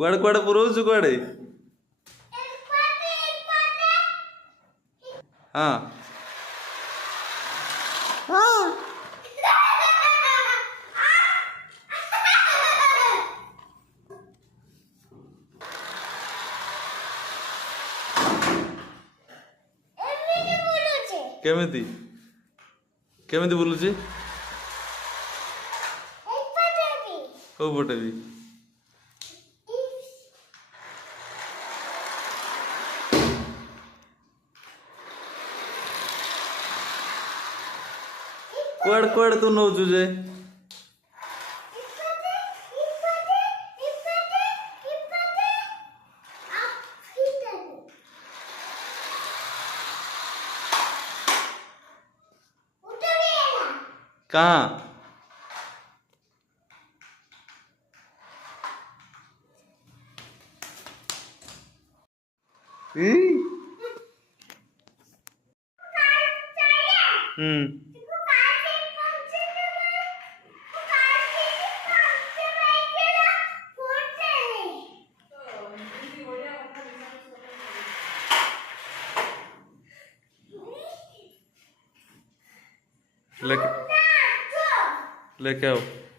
कुआड़े कुआड़े पुरोचु कुआड़े हाँ हाँ केमिति केमिति बुलुची को पटे भी कुआड़ कुआड़ तू नौचु जे कहाँ लेके आओ